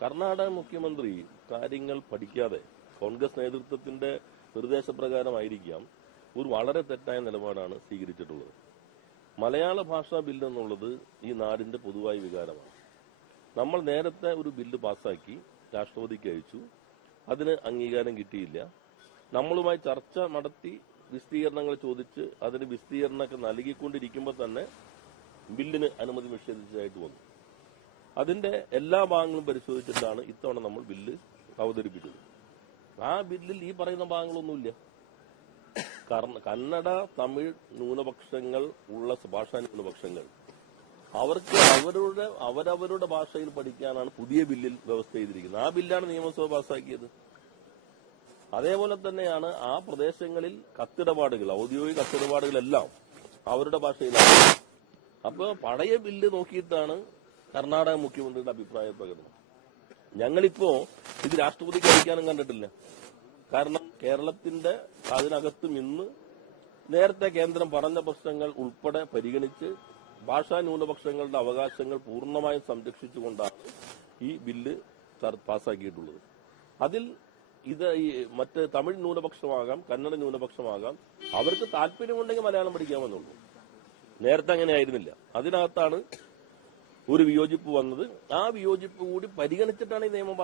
കർണാടക മുഖ്യമന്ത്രി കാര്യങ്ങൾ പഠിക്കാതെ കോൺഗ്രസ് നേതൃത്വത്തിന്റെ നിർദ്ദേശപ്രകാരമായിരിക്കാം ഒരു വളരെ തെറ്റായ നിലപാടാണ് സ്വീകരിച്ചിട്ടുള്ളത്. മലയാള ഭാഷാ ബില്ല് എന്നുള്ളത് ഈ നാടിന്റെ പൊതുവായ വികാരമാണ്. നമ്മൾ നേരത്തെ ഒരു ബില്ല് പാസ്സാക്കി രാഷ്ട്രപതിക്ക് അയച്ചു. അതിന് അംഗീകാരം കിട്ടിയില്ല. നമ്മളുമായി ചർച്ച നടത്തി വിശദീകരണങ്ങൾ ചോദിച്ച് അതിന് വിശദീകരണമൊക്കെ നൽകിക്കൊണ്ടിരിക്കുമ്പോൾ തന്നെ ബില്ലിന് അനുമതി നിഷേധിച്ചതായിട്ട് വന്നു. അതിന്റെ എല്ലാ ഭാഗങ്ങളും പരിശോധിച്ചിട്ടാണ് ഇത്തവണ നമ്മൾ ബില്ല് അവതരിപ്പിച്ചത്. ആ ബില്ലിൽ ഈ പറയുന്ന ഭാഗങ്ങളൊന്നുമില്ല. കാരണം കന്നഡ തമിഴ് ന്യൂനപക്ഷങ്ങൾ ഉള്ള ഭാഷാ ന്യൂനപക്ഷങ്ങൾ. അവർക്ക് അവരുടെ അവരവരുടെ ഭാഷയിൽ പഠിക്കാനാണ് പുതിയ ബില്ലിൽ വ്യവസ്ഥ ചെയ്തിരിക്കുന്നത്. ആ ബില്ലാണ് നിയമസഭ പാസ്സാക്കിയത്. അതേപോലെ തന്നെയാണ് ആ പ്രദേശങ്ങളിൽ കത്തിടപാടുകൾ ഔദ്യോഗിക കത്തിടപാടുകളെല്ലാം അവരുടെ ഭാഷയിലാണ്. അപ്പൊ പഴയ ബില്ല് നോക്കിയിട്ടാണ് കർണാടക മുഖ്യമന്ത്രിയുടെ അഭിപ്രായ പ്രകടനം. ഞങ്ങളിപ്പോ ഇത് രാഷ്ട്രപതിക്ക് അയക്കാനും കണ്ടിട്ടില്ല. കാരണം കേരളത്തിന്റെ അതിനകത്തും ഇന്ന് നേരത്തെ കേന്ദ്രം പറഞ്ഞ പ്രശ്നങ്ങൾ ഉൾപ്പെടെ പരിഗണിച്ച് ഭാഷാ ന്യൂനപക്ഷങ്ങളുടെ അവകാശങ്ങൾ പൂർണമായും സംരക്ഷിച്ചുകൊണ്ടാണ് ഈ ബില്ല് പാസ്സാക്കിയിട്ടുള്ളത്. അതിൽ ഇത് ഈ മറ്റ് തമിഴ് ന്യൂനപക്ഷമാകാം കന്നഡ ന്യൂനപക്ഷമാകാം അവർക്ക് താല്പര്യമുണ്ടെങ്കിൽ മലയാളം പഠിക്കാമെന്നുള്ളൂ നേരത്തെ അങ്ങനെ ആയിരുന്നില്ല. അതിനകത്താണ് ഒരു വിയോജിപ്പ് വന്നത്. ആ വിയോജിപ്പ് കൂടി പരിഗണിച്ചിട്ടാണ് ഈ നിയമം